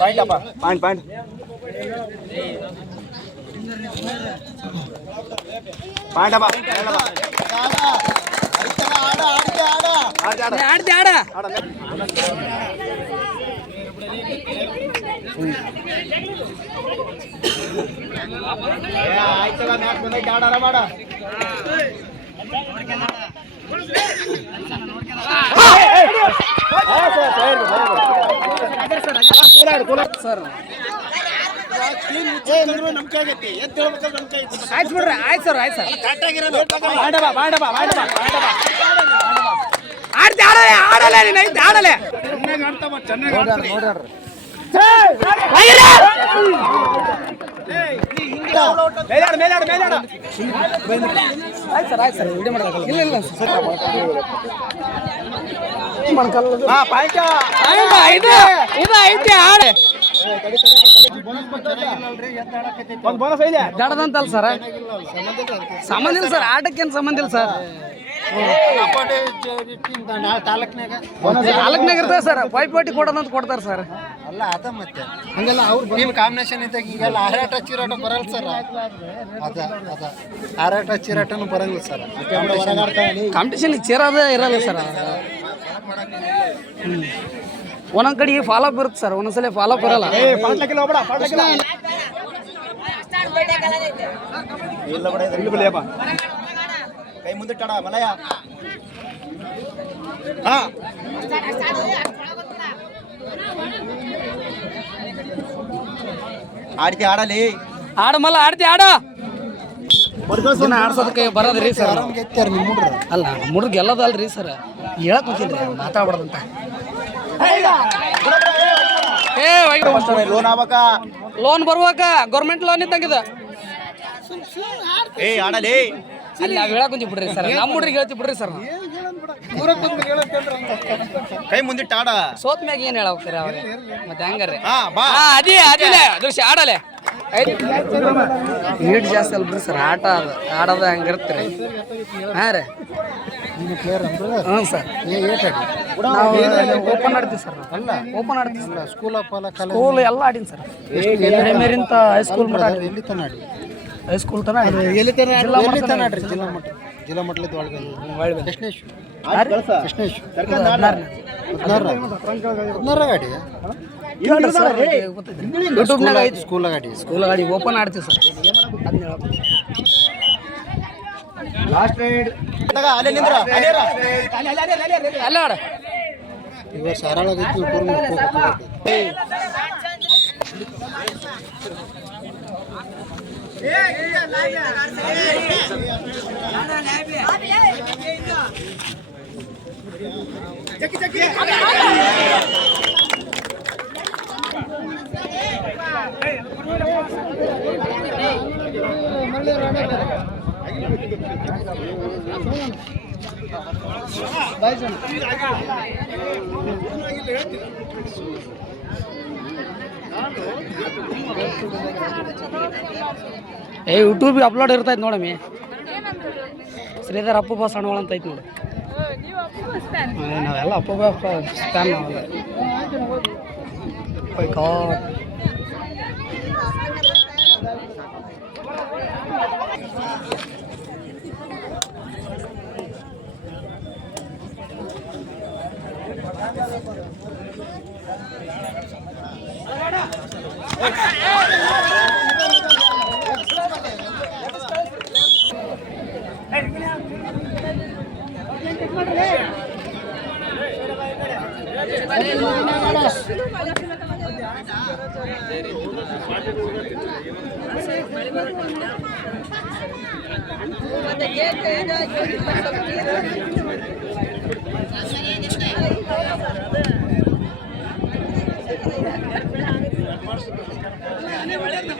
பாயிண்டாப்பா point point. பாயிண்டாப்பா ஆடு. ஆடு ஆடு. ஆடு ஆடு. ஆடு ஆடு. ಆಯ್ತಲ್ಲ, ಸರ್. ಆಯ್ತು ಬಿಡ್ರಿ ಆಯ್ತು ಸರ್ ಆಯ್ತು ಸರ್ ಮಾಡಬ ಮಾಡಬ ಮಾಡಬ ಮಾಡಬ. ಆಡ್ತಿ ಆಡಲೆ ಆಡಲೆ ನೀನು ಐತಿ ಆಡಲೆ ಚೆನ್ನಾಗಿ ಮೇಲಾಡು. ದಡದಂತಲ್ಲ ಸರ್ ಸಂಬಂಧ ಇಲ್ಲ ಸರ್ ಆಟಕ್ಕೇನು ಸಂಬಂಧ ಇಲ್ಲ ಸರ್ ನಾಲ್ಕನಾಗ ಇರ್ತದೆ ಸರ್. ಪೈಪೋಟಿ ಕೊಡೋದಂತ ಕೊಡ್ತಾರೆ ಸರ್. ಅಲ್ಲ ಅದ ಮತ್ತೆ. ಹಂಗೆಲ್ಲ ಅವ್ರು ನಿಮ್ಮ ಕಾಂಬಿನೇಷನ್ ಇದ್ದಾಗ ಈಗೆಲ್ಲ ಹಾರಾಟ ಚೀರಾಟ ಬರಲ್ಲ ಸರ್. ಅದ ಅದ. ಹಾರಾಟ ಚೀರಾಟನು ಬರಂಗಿಲ್ಲ ಸರ್. ಕಾಂಪಿಟೇಷನ್ ಚೀರಾದ ಇರಲ್ಲ ಸರ್. ಒಂದೊಂದ್ ಕಡೆ ಫಾಲೋಅಪ್ ಇರುತ್ತೆ ಸರ್. ಒಂದೊಂದ್ಸಲ ಫಾಲೋಅಪ್ ಬರಲ್ಲ. ಇಲ್ಲ ಬಿಡ ಇಲ್ಲ ಬಿಡಿಯಪ್ಪ ಕೈ ಮುಂದಿಟ್ಟಾಡ ಮಲಯ. ಹಾ. ಆಡ್ತಿ ಆಡಲಿ. ಆಡಮಲ್ಲ ಆಡ್ತಿ ಆಡ. ದಿನ ಆಡ್ಸೋದಕ್ಕೆ ಬರೋದ್ರಿ ಸರ್ ಅಲ್ಲ ಮುಡ್ರು ಗೆಲ್ಲದಲ್ರಿ ಸರ್? ಹೇಳಕ್ ಹೋಗಿಲ್ರಿ ಮಾತಾಡ್ಬಾರ್ದಂತ. ಏ ಲೋನ್ ಆಗ್ಬೇಕ? ಲೋನ್ ಬರ್ಬೇಕ? ಗೌರ್ಮೆಂಟ್ ಲೋನ್ ಇದ್ದಂಗಿದೆ ಏ ಆಡಲಿ. ಅಲ್ಲಿ ನಾವ್ ಹೇಳಕ್ ಕುಂತಿ ಬಿಡ್ರಿ ಸರ್. ನಮ್ಮ ಹುಡ್ರಿಗೆ ಹೇಳ್ತಿ ಬಿಡ್ರಿ ಸರ್. ಕೈ ಮುಂದಿಟ್ಟ ಆಡ ಸೋತ್ ಮ್ಯಾಗ ಏನ್ ಹೇಳಕ್ರಿ ಅವಾಗ ಮತ್ತೆ ಹಂಗಾರೆ? ಹಾ ಬಾ. ಹಾ ಅದೇ ಅದಿಲ್ಲ ದೃಶ್ಯ ಆಡಲೆ. ನೀಟ್ ಜಾಸ್ತಿ ಅಲ್ರಿ ಸರ್. ಆಟ ಅದು ಆಡೋದು ಹಂಗಿರ್ತೀರಿ ಹಾ ರೀ. ಹಾ ಹ್ಞೂ ಸರ್. ನಾವು ಓಪನ್ ಆಡ್ತೀವಿ ಸರ್ ಅಲ್ಲ. ಓಪನ್ ಆಡ್ತೀವಿ ಸರ್. ಸ್ಕೂಲ್ ಅಲ್ಲ ಸ್ಕೂಲ್ ಎಲ್ಲ ಆಡೀನಿ ಸರ್. ಪ್ರೈಮರಿಯಿಂದ ಹೈಸ್ಕೂಲ್ ಮಟ್ಟ ಎಲ್ಲಿ ಆಡಿ ಹೈಸ್ಕೂಲ್ ತನ. ಎಲ್ಲಿ ತನ ಎಲ್ಲಿ ಮಟ್ಟ ತನ ಆಡ್ರಿ? ಜಿಲ್ಲಾ ಮಟ್ಟ ಜಿಲ್ಲಾ ಮಟ್ಟದ ಒಳಗೆ ಕೃಷ್ಣೇಶ್. ಕೃಷ್ಣೇಶ್. ಹದಿನಾರ ಗಾಡಿ. ಯೂಟ್ಯೂಬ್ನಾಗ ಐತಿ ಸ್ಕೂಲ್ ಗಾಡಿ. ಸ್ಕೂಲ್ ಗಾಡಿ ಓಪನ್ ಆಡ್ತೀವಿ ಸರ್. Last ride. ಅಲ್ಲೇ ನಿಂದ್ರ. ಅಲ್ಲೇ ಇರ. ಅಲ್ಲ ಆಡ ಇವಾಗ ಸಾರಾಳಾಗೈತಿ ಕೂರ್ಮ ಏ ಯೂಟ್ಯೂಬ್ ಅಪ್ಲೋಡ್ ಇರ್ತೈತೆ ನೋಡಮ್ಮಿ. ಶ್ರೀಧರ್ ಅಪ್ಪು ಬಸ್ ಅಣ್ಣವಳ ಅಂತ ಐತಿ ನೋಡಿ. ನಾವೆಲ್ಲ ಅಪ್ಪು ಬಸ್ ಫ್ಯಾನ್ ನಾವೆಲ್ಲ. ಮತ್ತೆ ಏನ್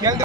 கேள்வி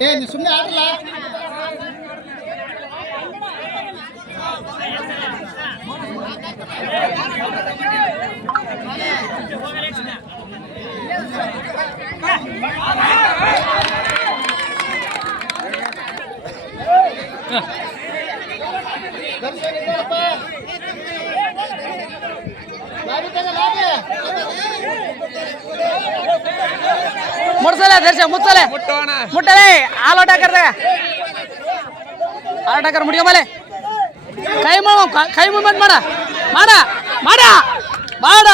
ఏ నీ సుమ్మ ఆటలా లాగే లాగే ಮುಡ್ಸಲೆ ದರ್ಶ ಮುಟ್ಸಲೆ ಮುಟ್ಟಲೆ ಹಾಲು ಆಲ್ ಹಾಲು ಹಾಕರ್ ಮುಡಿಯಮಲೆ ಕೈ ಮಾಡ ಕೈ ಮೂಮೆಂಟ್ ಮಾಡ. ಮಾಡ ಮಾಡ. ಮಾಡ.